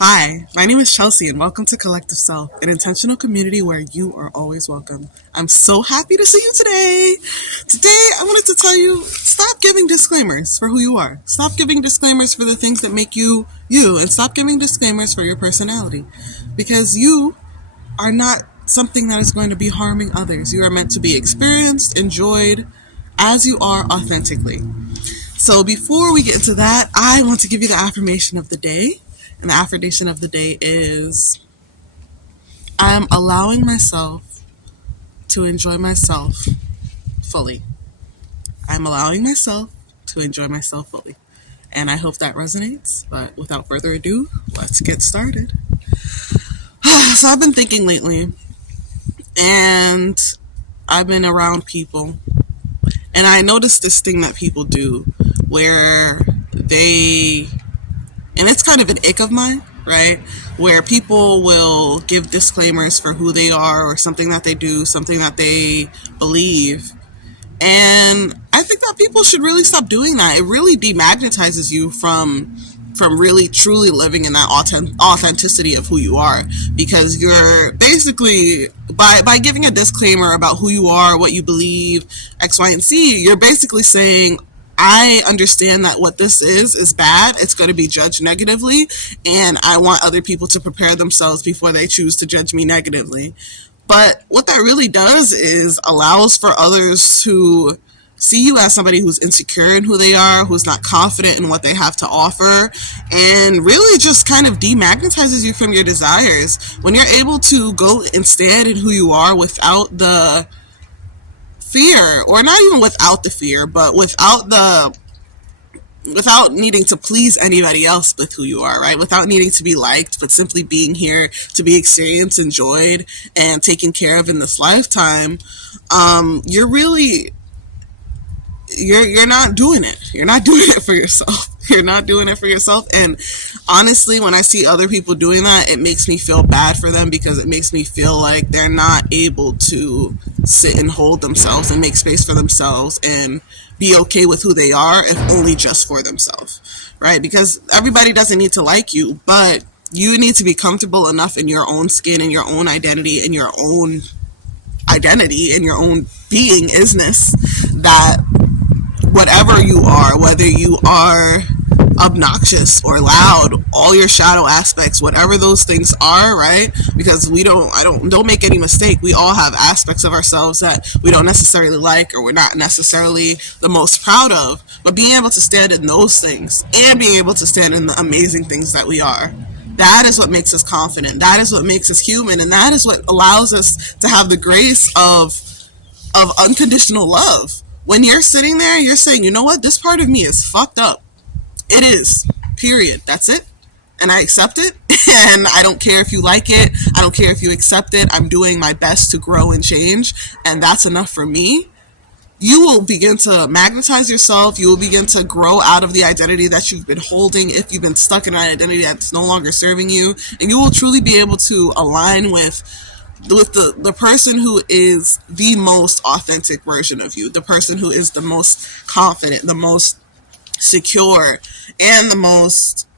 Hi, my name is Chelsea, and welcome to CollectiveSELF, an intentional community where you are always welcome. I'm so happy to see you today. Today, I wanted to tell you, stop giving disclaimers for who you are. Stop giving disclaimers for the things that make you, you, and stop giving disclaimers for your personality. Because you are not something that is going to be harming others. You are meant to be experienced, enjoyed, as you are authentically. So before we get into that, I want to give you the affirmation of the day. And the affirmation of the day is, I am allowing myself to enjoy myself fully. I'm allowing myself to enjoy myself fully. And I hope that resonates. But without further ado, let's get started. So I've been thinking lately, and I've been around people, and I noticed this thing that people do where and it's kind of an ick of mine, right? Where people will give disclaimers for who they are or something that they do, something that they believe. And I think that people should really stop doing that. It really demagnetizes you from really truly living in that authenticity of who you are, because you're basically, by giving a disclaimer about who you are, what you believe, X, Y, and Z, you're basically saying, I understand that what this is bad. It's going to be judged negatively, and I want other people to prepare themselves before they choose to judge me negatively. But what that really does is allows for others to see you as somebody who's insecure in who they are, who's not confident in what they have to offer, and really just kind of demagnetizes you from your desires. When you're able to go and stand in who you are without the fear, or not even without the fear, but without needing to please anybody else with who you are, right? Without needing to be liked, but simply being here to be experienced, enjoyed, and taken care of in this lifetime. You're really, you're not doing it. You're not doing it for yourself. You're not doing it for yourself. And honestly, when I see other people doing that, it makes me feel bad for them, because it makes me feel like they're not able to sit and hold themselves and make space for themselves and be okay with who they are, if only just for themselves, right? Because everybody doesn't need to like you, but you need to be comfortable enough in your own skin and your own identity and your own being isness, that whatever you are, whether you are obnoxious or loud, all your shadow aspects, whatever those things are, right? Because don't make any mistake, we all have aspects of ourselves that we don't necessarily like, or we're not necessarily the most proud of. But being able to stand in those things and being able to stand in the amazing things that we are, that is what makes us confident. That is what makes us human, and that is what allows us to have the grace of unconditional love. When you're sitting there, you're saying, you know what, this part of me is fucked up. It is. Period. That's it. And I accept it. And I don't care if you like it. I don't care if you accept it. I'm doing my best to grow and change. And that's enough for me. You will begin to magnetize yourself. You will begin to grow out of the identity that you've been holding, if you've been stuck in an identity that's no longer serving you. And you will truly be able to align with the person who is the most authentic version of you, the person who is the most confident, the most secure, and the most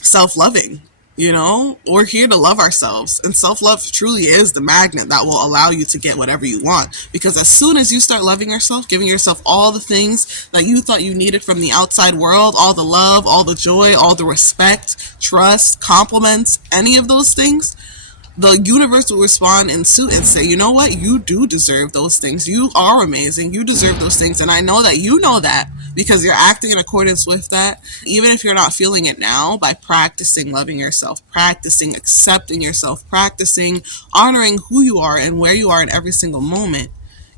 self-loving. We're here to love ourselves, and self-love truly is the magnet that will allow you to get whatever you want. Because as soon as you start loving yourself, giving yourself all the things that you thought you needed from the outside world, all the love, all the joy, all the respect, trust, compliments, any of those things, the universe will respond in suit and say, you know what, you do deserve those things. You are amazing. You deserve those things. And I know that you know that, because you're acting in accordance with that. Even if you're not feeling it now, by practicing loving yourself, practicing accepting yourself, practicing honoring who you are and where you are in every single moment,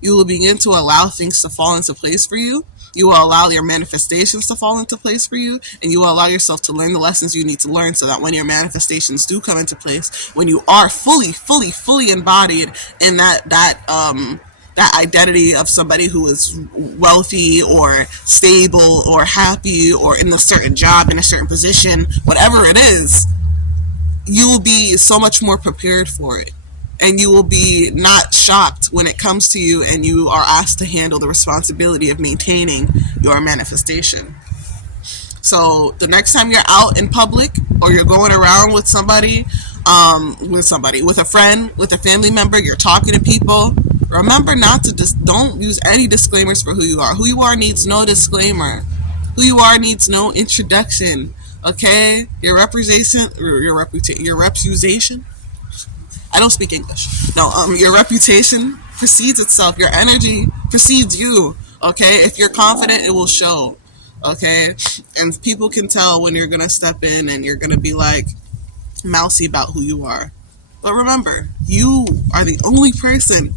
you will begin to allow things to fall into place for you. You will allow your manifestations to fall into place for you, and you will allow yourself to learn the lessons you need to learn, so that when your manifestations do come into place, when you are fully embodied in that identity of somebody who is wealthy or stable or happy or in a certain job, in a certain position, whatever it is, you will be so much more prepared for it. And you will be not shocked when it comes to you and you are asked to handle the responsibility of maintaining your manifestation. So the next time you're out in public, or you're going around with somebody, with a friend, with a family member, you're talking to people, remember not to don't use any disclaimers for who you are. Who you are needs no disclaimer. Who you are needs no introduction. Okay, your reputation. I don't speak English. No, your reputation precedes itself. Your energy precedes you. Okay, if you're confident, it will show. Okay, and people can tell when you're gonna step in and you're gonna be like mousy about who you are. But remember, you are the only person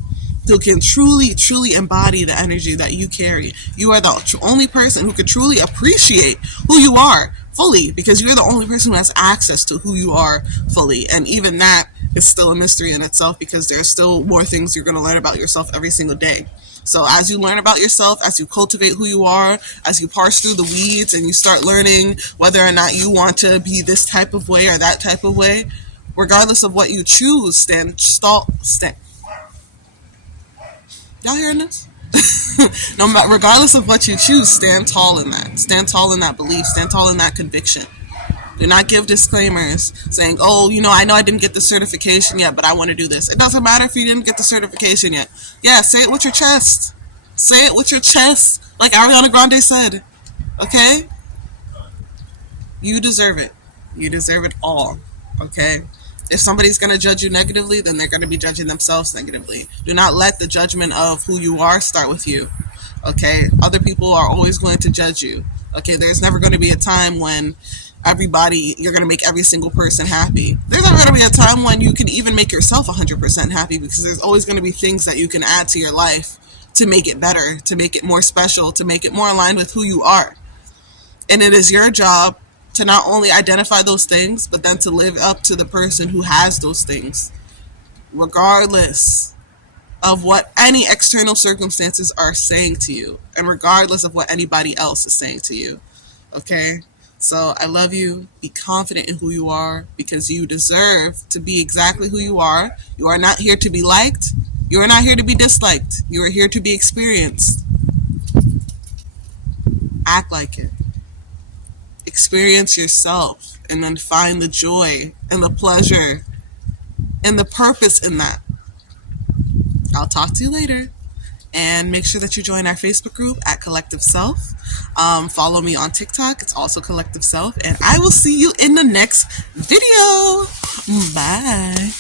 who can truly, truly embody the energy that you carry. You are the only person who can truly appreciate who you are fully, because you're the only person who has access to who you are fully. And even that is still a mystery in itself, because there's still more things you're going to learn about yourself every single day. So as you learn about yourself, as you cultivate who you are, as you parse through the weeds and you start learning whether or not you want to be this type of way or that type of way, regardless of what you choose, stand. Y'all hearing this? No, regardless of what you choose, stand tall in that. Stand tall in that belief. Stand tall in that conviction. Do not give disclaimers saying, oh, I know I didn't get the certification yet, but I want to do this. It doesn't matter if you didn't get the certification yet. Yeah, say it with your chest. Say it with your chest, like Ariana Grande said. Okay? You deserve it. You deserve it all. Okay? If somebody's going to judge you negatively, then they're going to be judging themselves negatively. Do not let the judgment of who you are start with you. Okay? Other people are always going to judge you. Okay? There's never going to be a time when you're going to make every single person happy. There's never going to be a time when you can even make yourself 100% happy, because there's always going to be things that you can add to your life to make it better, to make it more special, to make it more aligned with who you are. And it is your job to not only identify those things, but then to live up to the person who has those things, regardless of what any external circumstances are saying to you, and regardless of what anybody else is saying to you. Okay? So I love you. Be confident in who you are, because you deserve to be exactly who you are. You are not here to be liked. You are not here to be disliked. You are here to be experienced. Act like it. Experience yourself, and then find the joy and the pleasure and the purpose in that. I'll talk to you later. And make sure that you join our Facebook group at CollectiveSELF. Follow me on TikTok. It's also CollectiveSELF. And I will see you in the next video. Bye.